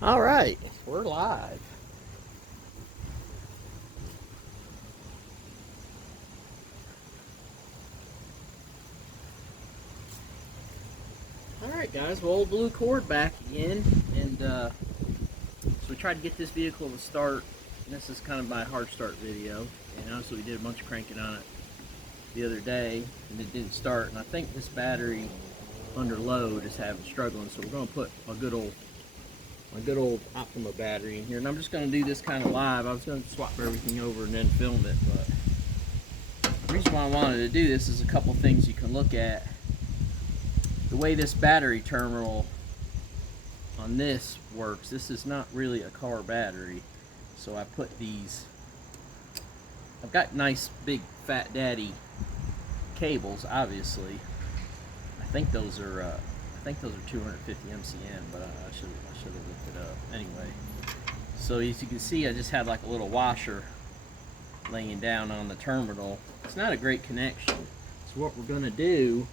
All right, we're live. All right, guys. Well, old Blue Cord back again, and so we tried to get this vehicle to start. And this is kind of my hard start video, and honestly, we did a bunch of cranking on it the other day, and it didn't start. And I think this battery under load is having struggling, so we're going to put my good old Optima battery in here, and I'm just going to do this kind of live. I was going to swap everything over and then film it, but the reason why I wanted to do this is a couple things you can look at. The way this battery terminal on this works, this is not really a car battery, so I put these, I've got nice big fat daddy cables, obviously. I think those are 250 MCM, but I should have looked it up anyway. So as you can see, I just had like a little washer laying down on the terminal. It's not a great connection, so what we're going to do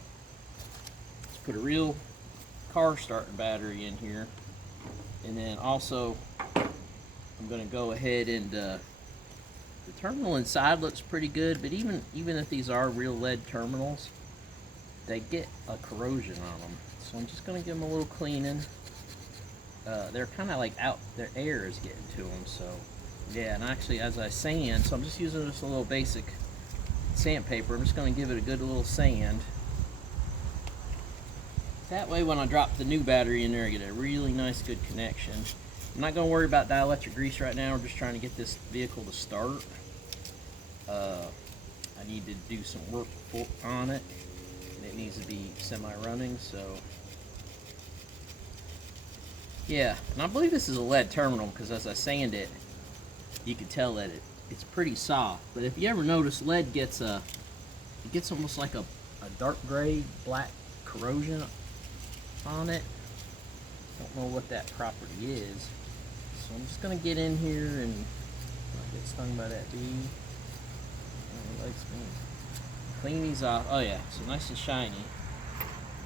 is put a real car starting battery in here, and then also I'm going to go ahead and the terminal inside looks pretty good, but even if these are real lead terminals, they get a corrosion on them, so I'm just going to give them a little cleaning. They're kind of like out, their air is getting to them, so yeah. And actually, as I sand, so I'm just using just a little basic sandpaper. I'm just going to give it a good little sand. That way when I drop the new battery in there, I get a really nice good connection. I'm not going to worry about dielectric grease right now. We're just trying to get this vehicle to start. I need to do some work on it, and it needs to be semi-running, so yeah. And I believe this is a lead terminal because as I sand it, you can tell that it's pretty soft. But if you ever notice, lead gets it gets almost like a dark gray, black corrosion on it. Don't know what that property is, so I'm just gonna get in here and not get stung by that bee. Oh, likes me. Clean these off. Oh yeah, so nice and shiny.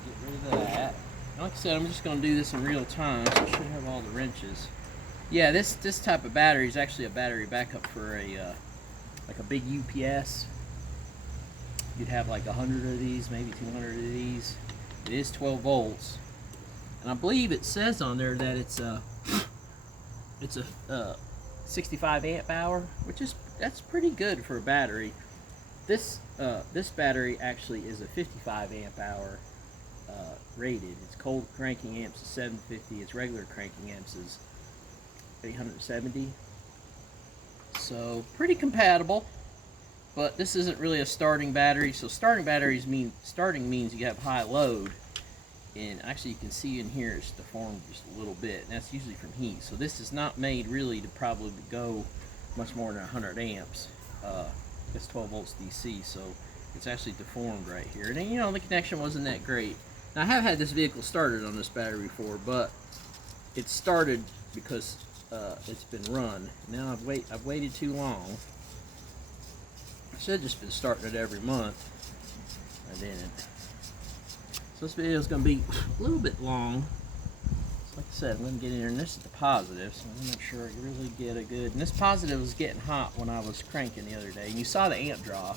Get rid of that. And like I said, I'm just gonna do this in real time, so I should have all the wrenches. Yeah, this type of battery is actually a battery backup for a like a big UPS. You'd have like 100 of these, maybe 200 of these. It is 12 volts, and I believe it says on there that it's a 65 amp hour, that's pretty good for a battery. This battery actually is a 55 amp hour rated. Its cold cranking amps is 750. Its regular cranking amps is 870. So pretty compatible. But this isn't really a starting battery. So starting batteries means you have high load. And actually you can see in here it's deformed just a little bit, and that's usually from heat. So this is not made really to probably go much more than 100 amps. It's 12 volts DC, so it's actually deformed right here. And then, you know, the connection wasn't that great. Now I have had this vehicle started on this battery before, but it started because it's been run. Now I've waited too long. I should have just been starting it every month. I didn't. So this video is going to be a little bit long. So like I said, I'm going to get in here, and this is the positive, so I'm going to make sure I really get a good. And this positive was getting hot when I was cranking the other day, and you saw the amp draw.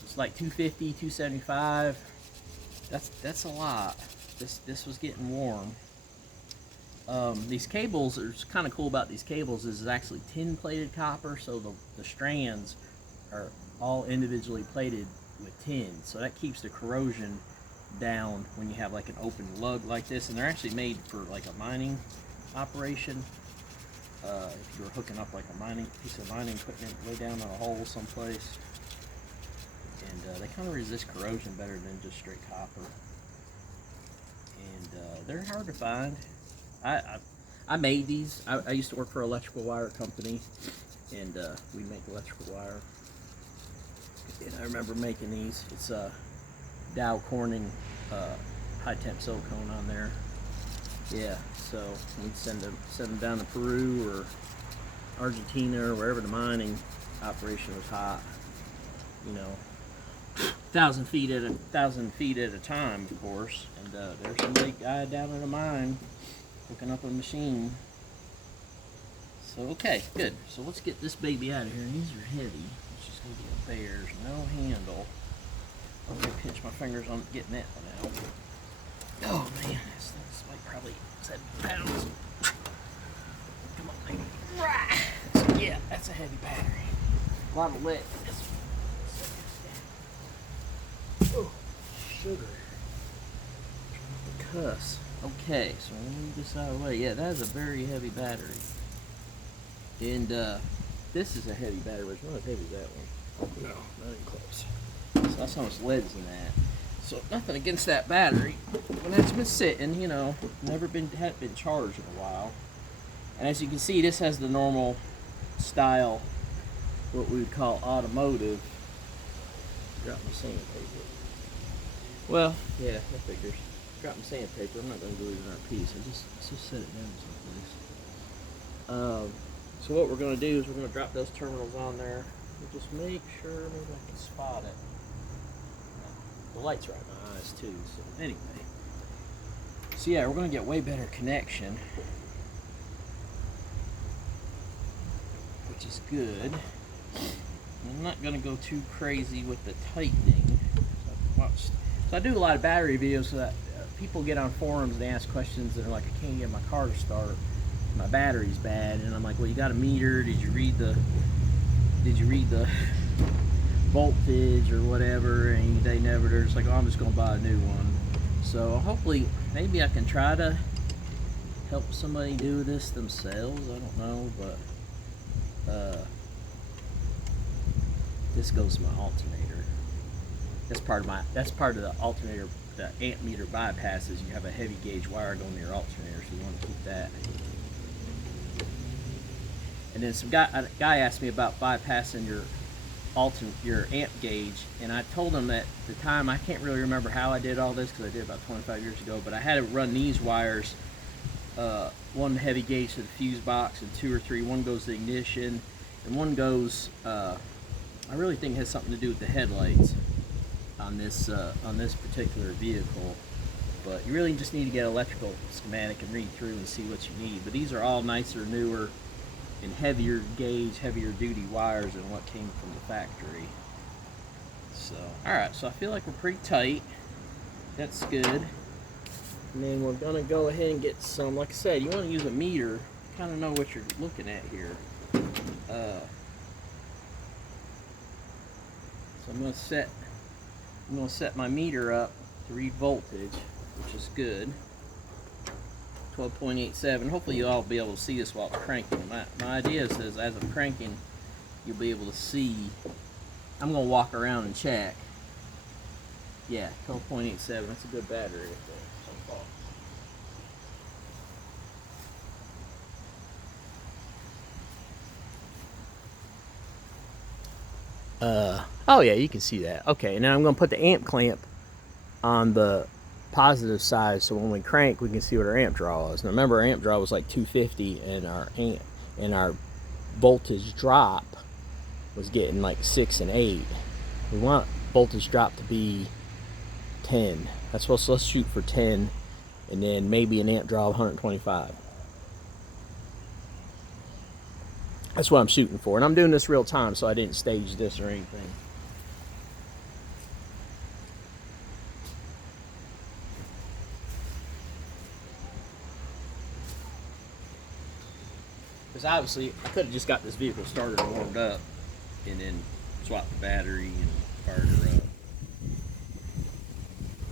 It's like 250, 275. That's a lot. This was getting warm. These cables, what's kind of cool about these cables is it's actually tin plated copper, so the strands are all individually plated with tin, so that keeps the corrosion down when you have like an open lug like this. And they're actually made for like a mining operation. If you were hooking up like a piece of mining equipment way down in a hole someplace, and they kind of resist corrosion better than just straight copper. And they're hard to find. I made these. I used to work for an electrical wire company, and we make electrical wire. And I remember making these. It's Dow Corning high temp silicone on there. Yeah, so we'd send them down to Peru or Argentina or wherever the mining operation was hot. You know, 1,000 feet at a time, of course. And there's some big guy down in a mine hooking up a machine. So, okay, good. So let's get this baby out of here. And these are heavy. It's just going to be a bear's no handle. I'm going to pinch my fingers on getting that one out. Oh, man. This thing's like probably 7 pounds. Come on, baby. Yeah, that's a heavy battery. A lot of lead. Oh, sugar. Cuss. Okay, so let me move this out of the way. Yeah, that is a very heavy battery. And this is a heavy battery, but it's not as heavy as that one. No, not even close. So that's how much lead's in that. So nothing against that battery. When that's been sitting, you know, hadn't been charged in a while. And as you can see, this has the normal style, what we would call automotive. Drop my sandpaper. Well, yeah, that figures. Drop my sandpaper. I'm not going to glue it in our piece. Let's just set it down someplace. So what we're going to do is we're going to drop those terminals on there. And just make sure maybe I can spot it. The light's right in my eyes too. So anyway. So yeah, we're going to get way better connection, which is good. I'm not going to go too crazy with the tightening. So I do a lot of battery videos so that people get on forums and ask questions that are like, I can't get my car to start, my battery's bad, and I'm like, well, you got a meter, did you read the voltage or whatever? And they're just like, oh, I'm just gonna buy a new one. So hopefully maybe I can try to help somebody do this themselves. I don't know, but this goes to my alternator. That's part of the alternator. The amp meter bypasses. You have a heavy gauge wire going to your alternator, so you want to keep that. And then some guy asked me about bypassing your amp gauge, and I told him at the time, I can't really remember how I did all this because I did about 25 years ago, but I had to run these wires, one heavy gauge to the fuse box and 2 or 3. One goes to the ignition, and one goes, I really think it has something to do with the headlights on this particular vehicle. But you really just need to get an electrical schematic and read through and see what you need. But these are all nicer, newer, and heavier gauge, heavier duty wires than what came from the factory. So, alright, so I feel like we're pretty tight. That's good. And then we're gonna go ahead and get some, like I said, you want to use a meter, kind of know what you're looking at here. So I'm gonna set my meter up to read voltage, which is good. 12.87. Hopefully you'll all be able to see this while I'm cranking. My idea is as I'm cranking, you'll be able to see. I'm gonna walk around and check. Yeah, 12.87. That's a good battery right there so far. Oh yeah, you can see that. Okay, and then I'm gonna put the amp clamp on the positive side, so when we crank, we can see what our amp draw is. Now remember, our amp draw was like 250, and our voltage drop was getting like 6 and 8. We want voltage drop to be 10. That's what. So let's shoot for 10, and then maybe an amp draw of 125. That's what I'm shooting for, and I'm doing this real time, so I didn't stage this or anything. Because obviously, I could have just got this vehicle started and warmed up, and then swapped the battery and fired her up.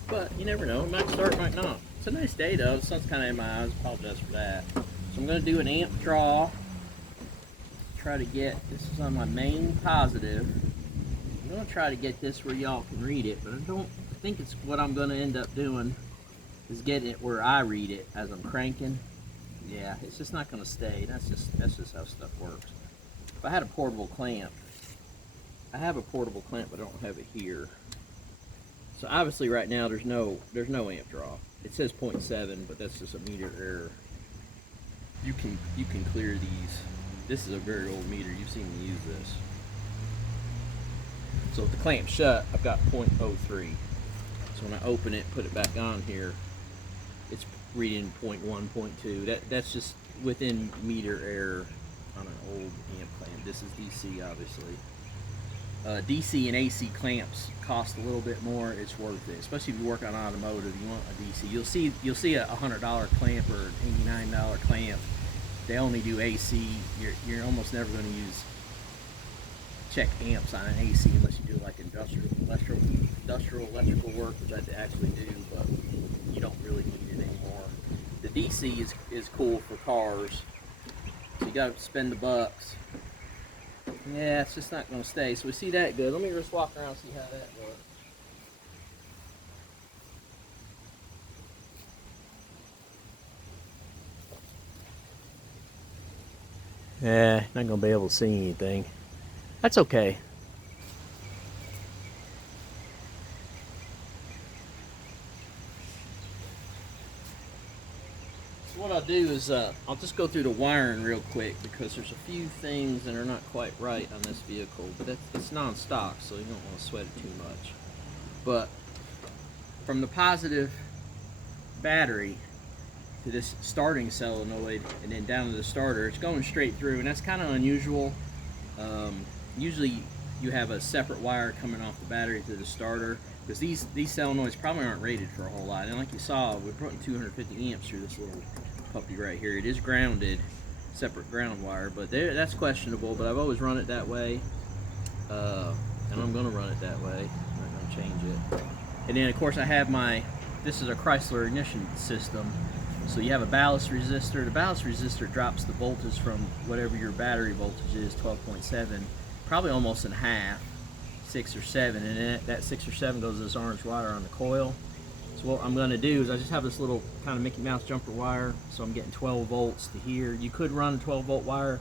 But you never know, it might start, it might not. It's a nice day though, the sun's kind of in my eyes, apologize for that. So I'm going to do an amp draw. Try to get, this is on my main positive. I'm going to try to get this where y'all can read it, but I think it's what I'm going to end up doing is getting it where I read it as I'm cranking. Yeah, it's just not going to stay. That's just how stuff works. If I had a portable clamp, I have a portable clamp, but I don't have it here. So obviously right now there's no amp draw. It says 0.7, but that's just a meter error. You can clear these. This is a very old meter. You've seen me use this. So if the clamp's shut, I've got 0.03. So when I open it, put it back on here, it's reading 0.1, 0.2. That's just within meter error. on an old amp clamp. This is DC, obviously. DC and AC clamps cost a little bit more. It's worth it, especially if you work on automotive. You want a DC. You'll see a $100 clamp or an $89 clamp. They only do AC. You're almost never going to check amps on an AC unless you do like industrial electrical work, which I actually do, but you don't really need it anymore. The DC is cool for cars, so you got to spend the bucks. Yeah, it's just not going to stay. So we see that good. Let me just walk around and see how that works. Yeah, not going to be able to see anything. That's okay. So what I'll do is I'll just go through the wiring real quick because there's a few things that are not quite right on this vehicle, but it's non-stock, so you don't want to sweat it too much. But from the positive battery to this starting solenoid and then down to the starter, it's going straight through, and that's kind of unusual. Usually you have a separate wire coming off the battery to the starter, because these solenoids probably aren't rated for a whole lot. And like you saw, we're putting 250 amps through this little puppy right here. It is grounded, separate ground wire, but that's questionable, but I've always run it that way, and I'm going to run it that way. I'm not going to change it. And then of course I have this is a Chrysler ignition system, so you have a ballast resistor. The ballast resistor drops the voltage from whatever your battery voltage is, 12.7, probably almost in half, 6 or 7, and then that 6 or 7 goes to this orange wire on the coil. So what I'm going to do is I just have this little kind of Mickey Mouse jumper wire, so I'm getting 12 volts to here. You could run a 12 volt wire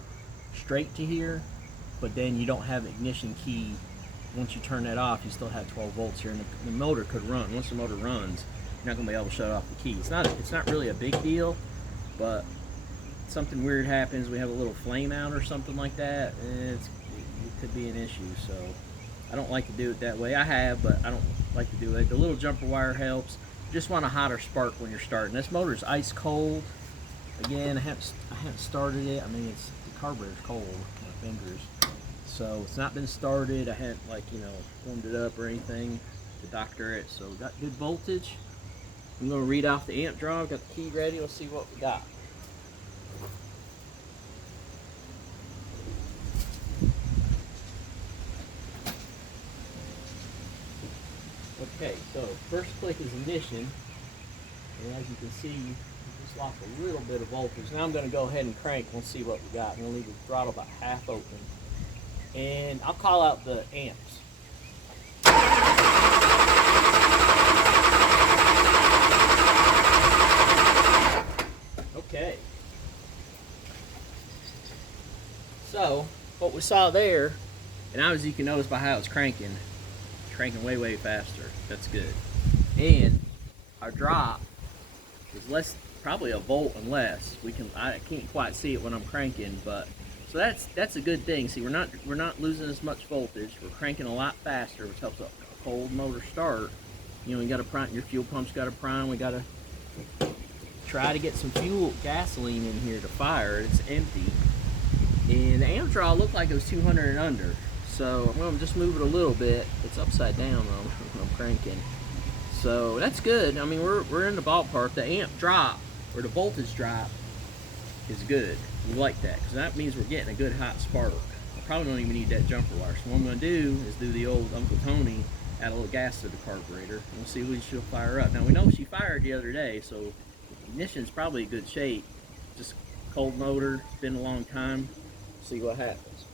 straight to here, but then you don't have the ignition key. Once you turn that off, you still have 12 volts here, and the motor could run. Once the motor runs, you're not going to be able to shut off the key. It's not really a big deal, but something weird happens. We have a little flame out or something like that, and it could be an issue. So I don't like to do it that way. I have, but I don't like to do it. The little jumper wire helps. You just want a hotter spark when you're starting. This motor's ice cold. Again, I haven't started it. I mean, the carburetor's cold. My fingers. So it's not been started. I haven't warmed it up or anything to doctor it. So got good voltage. I'm going to read off the amp draw. I've got the key ready. Let's see what we got. Okay, so first click is ignition, and as you can see, we just lost a little bit of voltage. Now I'm going to go ahead and crank and see what we got. I'm going to leave the throttle about half open, and I'll call out the amps. Okay, so what we saw there, and as you can notice by how it's cranking way faster. That's good. And our drop is less, probably a volt and less. I can't quite see it when I'm cranking, but so that's a good thing. See, we're not losing as much voltage. We're cranking a lot faster, which helps a cold motor start. You got to prime your fuel pump's got to prime. We got to try to get some gasoline in here to fire. It's empty, and the amp draw looked like it was 200 and under. So I'm going to just move it a little bit. It's upside down when I'm cranking. So that's good. I mean, we're in the ballpark. The amp drop, or the voltage drop, is good. We like that, because that means we're getting a good hot spark. I probably don't even need that jumper wire. So what I'm going to do is do the old Uncle Tony, add a little gas to the carburetor, and we'll see when she'll fire up. Now, we know she fired the other day, so ignition's probably in good shape. Just cold motor, been a long time. See what happens.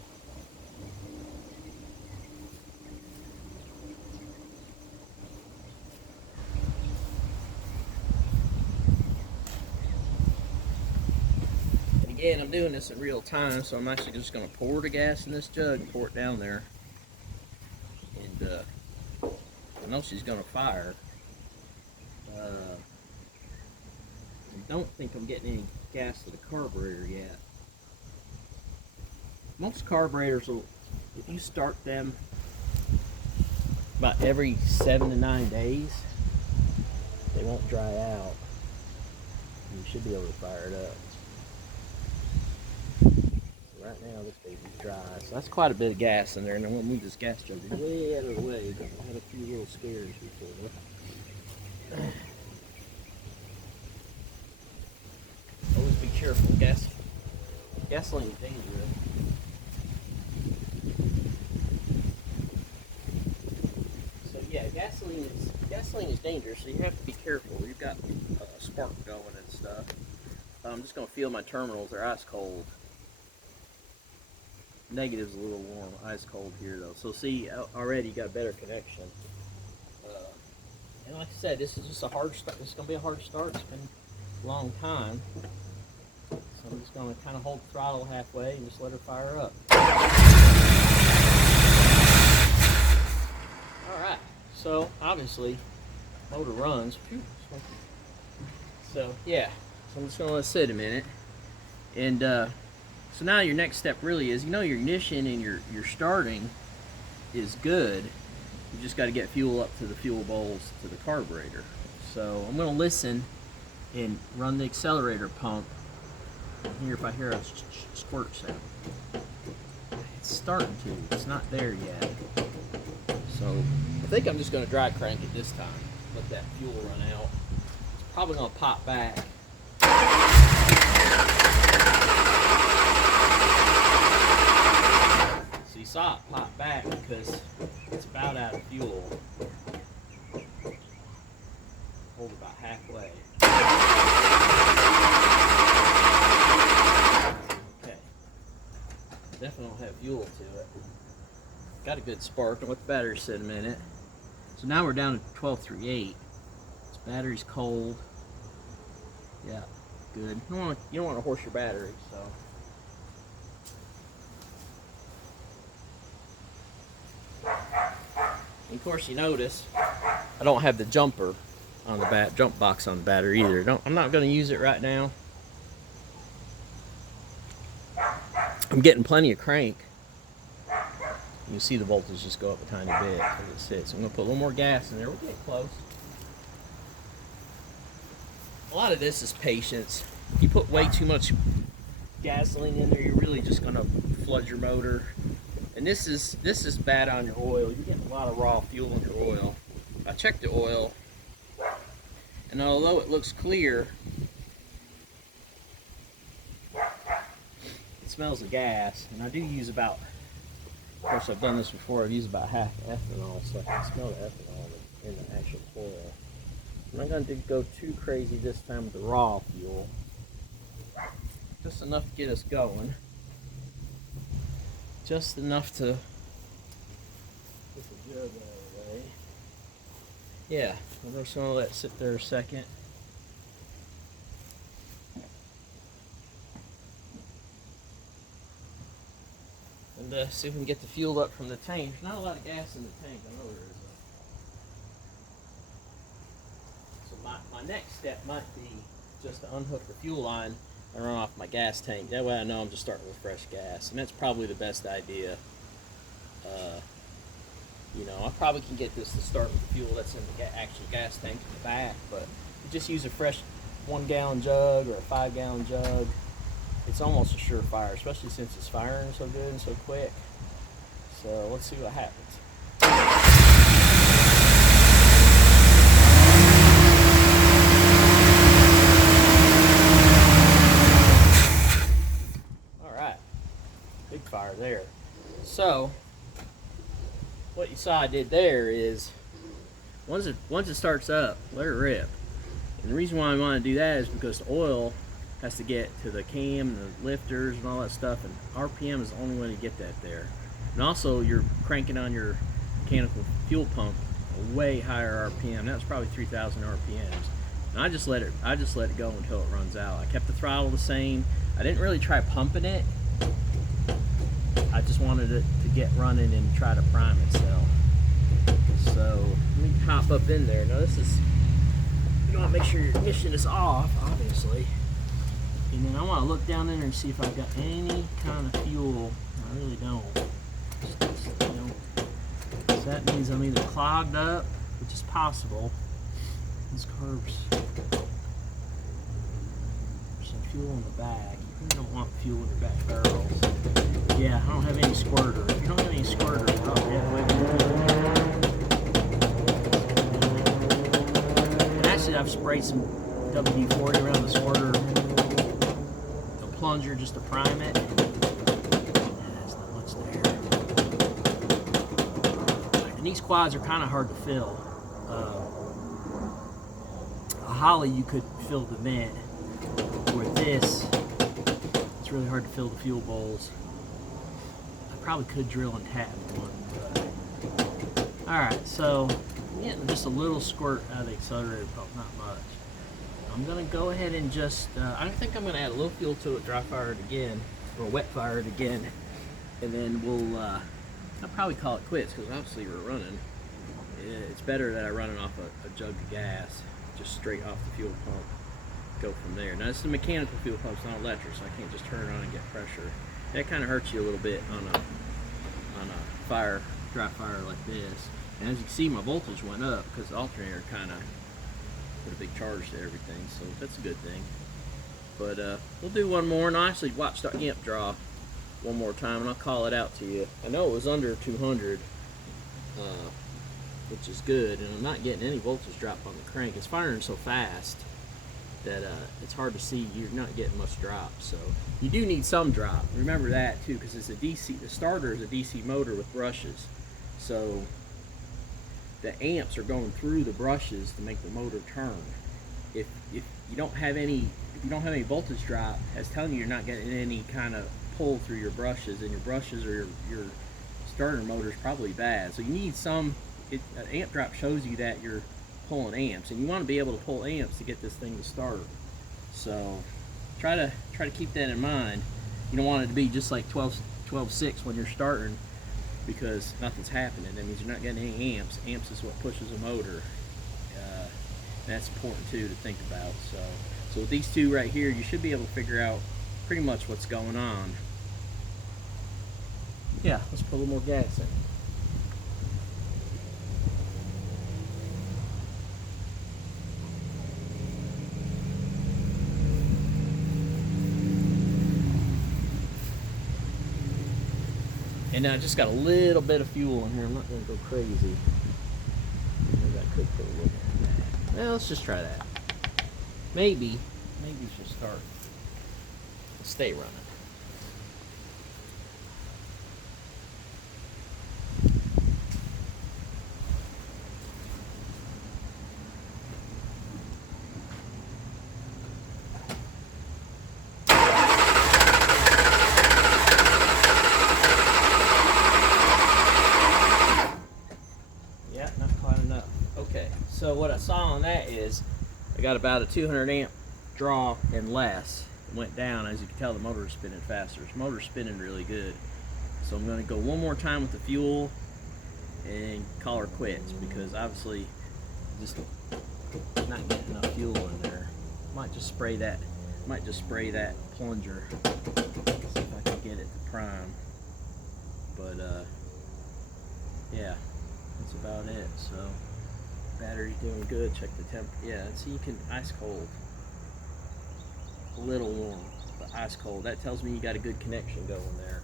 Again, I'm doing this in real time, so I'm actually just going to pour the gas in this jug and pour it down there. And I know she's going to fire. I don't think I'm getting any gas to the carburetor yet. Most carburetors will, if you start them about every 7 to 9 days, they won't dry out. You should be able to fire it up. Right Now this baby's dry. So that's quite a bit of gas in there, and I'm gonna move this gas jug way out of the way because I had a few little scares before. Always be careful. Gasoline is dangerous. So yeah, gasoline is dangerous. So you have to be careful. You've got a spark going and stuff. I'm just gonna feel my terminals. They're ice cold. Negative's a little warm, ice cold here though. So see, already you got a better connection. And like I said, this is just a hard start. This is gonna be a hard start. It's been a long time. So I'm just gonna kind of hold the throttle halfway and just let her fire up. All right. So obviously, motor runs. Phew, so yeah. So I'm just gonna let it sit a minute. And so now your next step really is, your ignition and your starting is good. You just got to get fuel up to the fuel bowls to the carburetor. So I'm going to listen and run the accelerator pump. Here, if I hear a squirt sound, it's starting to. It's not there yet. So I think I'm just going to dry crank it this time. Let that fuel run out. It's probably going to pop back. So you saw it pop back because it's about out of fuel. Hold about halfway. Okay. Definitely don't have fuel to it. Got a good spark. I'll let the battery sit a minute. So now we're down to 1238. This battery's cold. Yeah, good. You don't want to horse your battery, so. And of course, you notice I don't have the jumper on the jump box on the battery either. I'm not going to use it right now. I'm getting plenty of crank. You see the voltage just go up a tiny bit as it sits. I'm going to put a little more gas in there. We're getting close. A lot of this is patience. If you put way too much gasoline in there, you're really just going to flood your motor. And this is bad on your oil. You're getting a lot of raw fuel in your oil. I checked the oil, and although it looks clear, it smells of gas. And I do use about, of course I've done this before, I've used about half ethanol, so I can smell the ethanol in the actual oil. I'm not going to go too crazy this time with the raw fuel. Just enough to get us going. Just enough to put the jug out of the way. Yeah, I'm just going to let it sit there a second. And see if we can get the fuel up from the tank. There's not a lot of gas in the tank, I know there is. So my next step might be just to unhook the fuel line and run off my gas tank. That way I know I'm just starting with fresh gas, and that's probably the best idea. I probably can get this to start with the fuel that's in the actual gas tank in the back, but just use a fresh 1 gallon jug or a 5 gallon jug. It's almost a surefire, especially since it's firing so good and so quick. So let's see what happens. Big fire there. So what you saw I did there is once it starts up, let it rip. And the reason why I want to do that is because the oil has to get to the cam, the lifters, and all that stuff, and RPM is the only way to get that there. And also you're cranking on your mechanical fuel pump a way higher RPM. That's probably 3,000 RPMs. And I just let it go until it runs out. I kept the throttle the same. I didn't really try pumping it. I just wanted it to get running and try to prime itself. So let me hop up in there. Now this is, you want to make sure your ignition is off, obviously. And then I want to look down in there and see if I've got any kind of fuel. I really don't. So that means I'm either clogged up, which is possible. These carbs, there's some fuel in the back. You really don't want fuel in your back barrels. Yeah, I don't have any squirter. If you don't have any squirter, probably have way more. And actually, I've sprayed some WD-40 around the squirter, the plunger, just to prime it. There's not much there. And these quads are kind of hard to fill. A Holley, you could fill the vent. With this, it's really hard to fill the fuel bowls. I probably could drill and tap one. Alright, so I'm getting just a little squirt out of the accelerator pump, not much. I'm going to go ahead and just, I think I'm going to add a little fuel to it, dry fire it again, or wet fire it again, and then we'll, I'll probably call it quits, because obviously we're running. It's better that I run it off a jug of gas, just straight off the fuel pump. Go from there. Now this is a mechanical fuel pump, it's not electric, so I can't just turn it on and get pressure. That kind of hurts you a little bit on a fire, dry fire like this. And as you can see, my voltage went up because the alternator kind of put a big charge to everything, so that's a good thing. But we'll do one more, and I'll actually watch the amp draw one more time, and I'll call it out to you. I know it was under 200, which is good, and I'm not getting any voltage drop on the crank. It's firing so fast that it's hard to see. You're not getting much drop, so you do need some drop. Remember that too, because it's a DC. The starter is a DC motor with brushes, so the amps are going through the brushes to make the motor turn. If you don't have any voltage drop, that's telling you you're not getting any kind of pull through your brushes, and your brushes or your starter motor is probably bad. So you need some. An amp drop shows you that you're pulling amps, and you want to be able to pull amps to get this thing to start. So try to keep that in mind. You don't want it to be just like 12.6 when you're starting, because nothing's happening. That means you're not getting any amps. Amps is what pushes a motor. That's important too to think about. So with these two right here, you should be able to figure out pretty much what's going on. Yeah, let's put a little more gas in. And I just got a little bit of fuel in here. I'm not going to go crazy. Maybe I could put a little more of that. Well, let's just try that. Maybe it should start. Stay running. So what I saw on that is I got about a 200 amp draw and less. It went down. As you can tell, the motor is spinning faster. The motor's spinning really good. So I'm going to go one more time with the fuel and call her quits, because obviously just not getting enough fuel in there. Might just spray that plunger. See if I can get it to prime. But yeah, that's about it. So battery's doing good. Check the temp. Yeah, see, you can ice cold, a little warm, but ice cold. That tells me you got a good connection going there.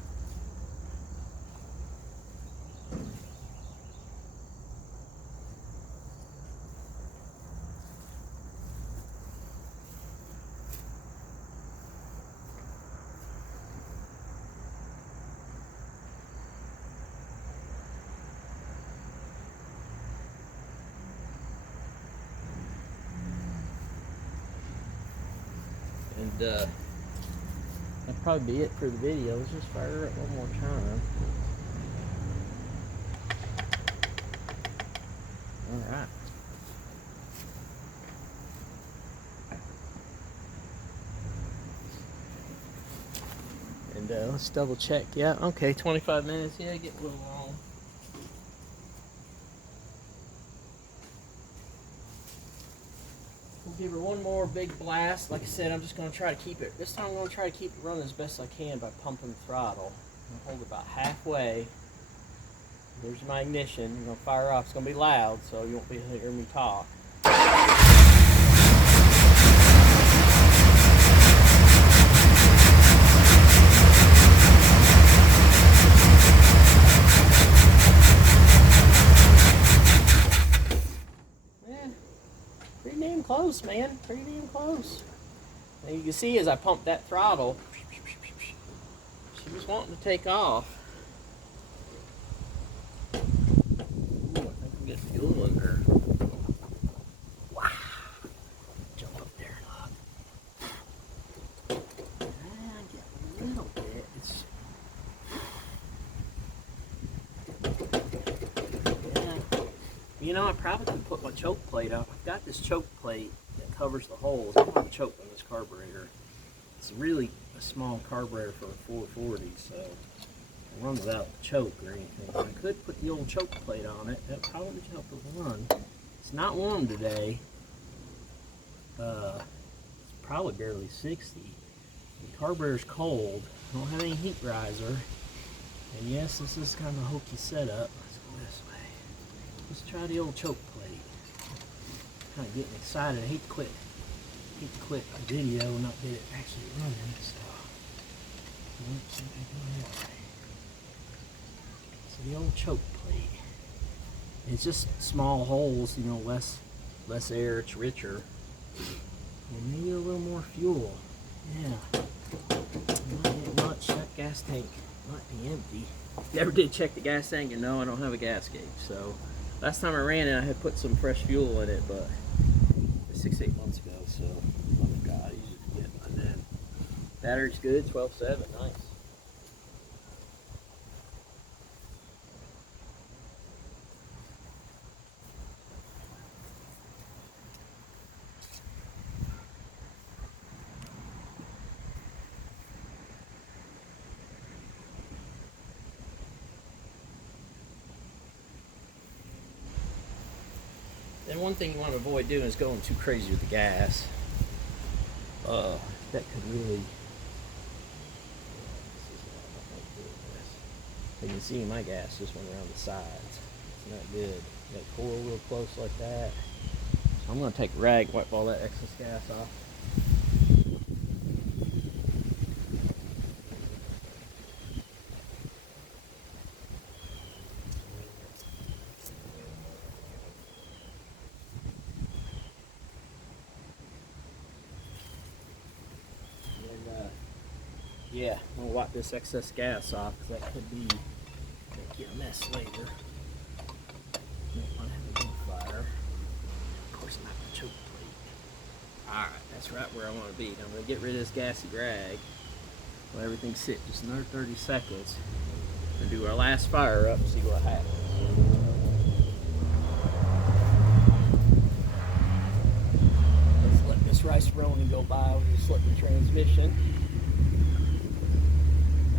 And that'll probably be it for the video. Let's just fire it one more time. Alright. And let's double check. Yeah, okay, 25 minutes. Yeah, get a little long. Give her one more big blast. Like I said, I'm just going to try to keep it. This time I'm going to try to keep it running as best I can by pumping the throttle. I'm going to hold it about halfway. There's my ignition. I'm going to fire off. It's going to be loud, so you won't be able to hear me talk. close. And you can see as I pump that throttle, she was wanting to take off. Ooh, I think I'm getting fuel in her. Wow. Jump up there and look. Get a little bit. Yeah. You know, I probably could put my choke plate up. I've got this choke plate that covers the holes. I don't have a choke on this carburetor. It's really a small carburetor for a 440, so it runs without the choke or anything. I could put the old choke plate on it. That probably help it run. It's not warm today. It's probably barely 60. The carburetor's cold. I don't have any heat riser. And yes, this is kind of a hokey setup. Let's go this way. Let's try the old choke plate. Kind of getting excited. I hate to quit a video and not get it actually running. So the old choke plate. It's just small holes, you know, less air. It's richer. And maybe a little more fuel. Yeah. Not get much. That gas tank might be empty. If you ever did check the gas tank, you know I don't have a gas gauge. So last time I ran it, I had put some fresh fuel in it, but 6-8 months ago. So oh my God, easy to forget by then. Battery's good, 12.7, nice. And one thing you want to avoid doing is going too crazy with the gas. That could really. You can see my gas just went around the sides. It's not good. Got coil real close like that. So I'm going to take a rag, wipe all that excess gas off. Yeah, I'm gonna wipe this excess gas off because that could be make a mess later. Don't want to have a big fire. Of course, I'm not gonna choke plate. All right, that's right where I want to be. Now I'm gonna get rid of this gassy rag. Let everything sit just another 30 seconds, and do our last fire up and see what happens. Let's let this rice rolling go by with the slipping transmission.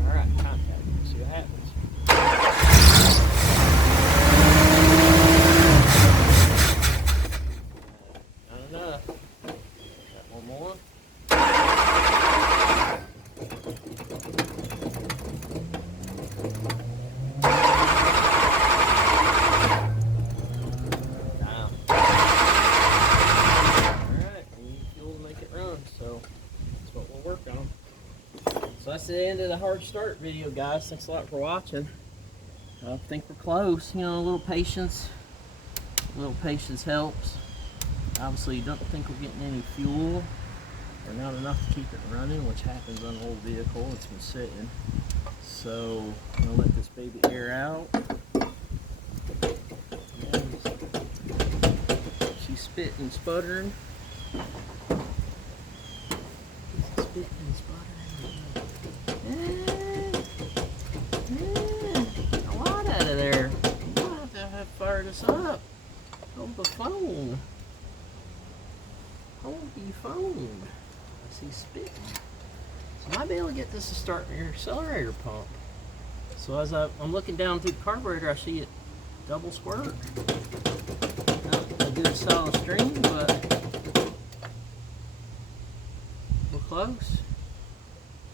Alright, contact. See what happens. Not enough. Got one more. Down. Alright, we need fuel to make it run, so that's what we'll work on. So that's the end of the hard start video, guys. Thanks a lot for watching. I think we're close. You know, a little patience helps. Obviously, you don't think we're getting any fuel or not enough to keep it running, which happens on an old vehicle. It's been sitting. So I'm gonna let this baby air out. She's spitting and sputtering. Spitting and sputtering. A lot out of there. You don't have to fire this up. Hold the phone. Hold the phone. I see spitting. So I might be able to get this to start in your accelerator pump. So as I'm looking down through the carburetor, I see it double squirt. Not a good solid stream, but we're close.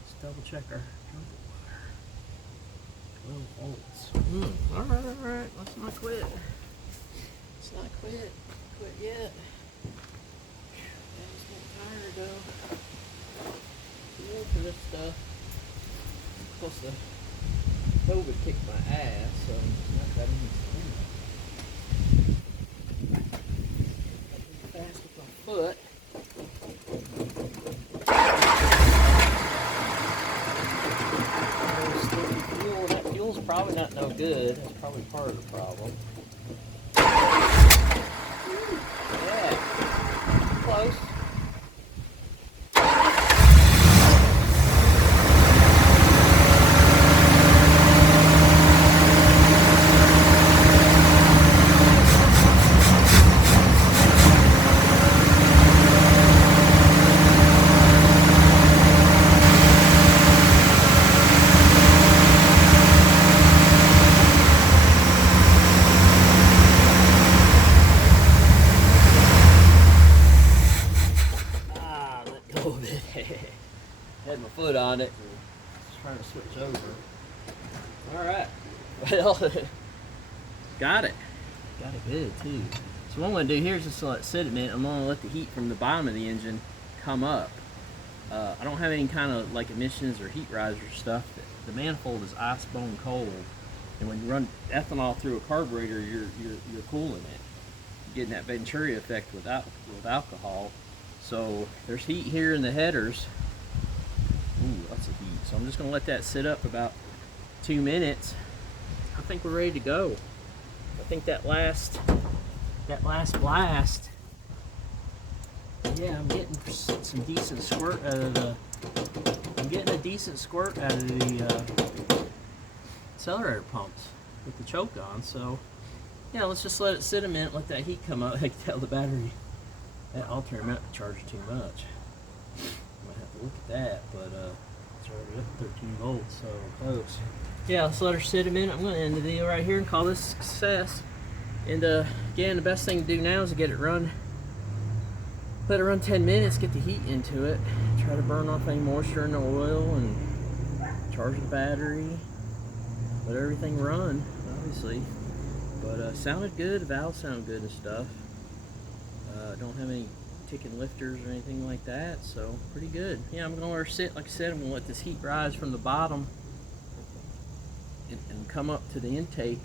Let's double check our 12 volts. Alright, let's not quit. Let's not quit yet. Daddy's getting tired though. Too old for this stuff. Plus the COVID kicked my ass, so I'm not that easy. Fast with my foot. so good. That's probably part of the problem. Yeah, close. Had my foot on it and just trying to switch over. Alright. Well, got it. Got it good too. So what I'm going to do here is just let it sit a minute. I'm going to let the heat from the bottom of the engine come up. I don't have any kind of like emissions or heat riser stuff. The manifold is ice bone cold, and when you run ethanol through a carburetor, you're cooling it. You're getting that Venturi effect with alcohol. So there's heat here in the headers. Ooh, lots of heat. So I'm just going to let that sit up about 2 minutes. I think we're ready to go. I think that last blast, yeah, I'm getting some decent squirt out of the. I'm getting a decent squirt out of the accelerator pumps with the choke on. So yeah, let's just let it sit a minute, let that heat come up. I can tell the battery, that alternator might be charged too much. Might have to look at that, but it's already up 13 volts, so close. Yeah, let's let her sit a minute. I'm going to end the video right here and call this a success. And again, the best thing to do now is to get it run. Let it run 10 minutes, get the heat into it, try to burn off any moisture in the oil, and charge the battery. Let everything run, obviously. But sounded good, the valves sound good and stuff. Don't have any ticking lifters or anything like that, so pretty good. Yeah, I'm going to let her sit. Like I said, I'm going to let this heat rise from the bottom and come up to the intake,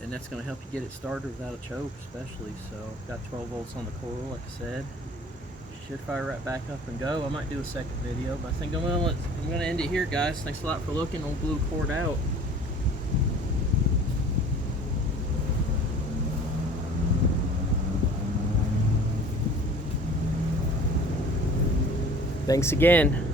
and that's going to help you get it started without a choke, especially. So got 12 volts on the coil, like I said. Should fire right back up and go. I might do a second video, but I think I'm going to end it here, guys. Thanks a lot for looking. Old Blue Cord out. Thanks again.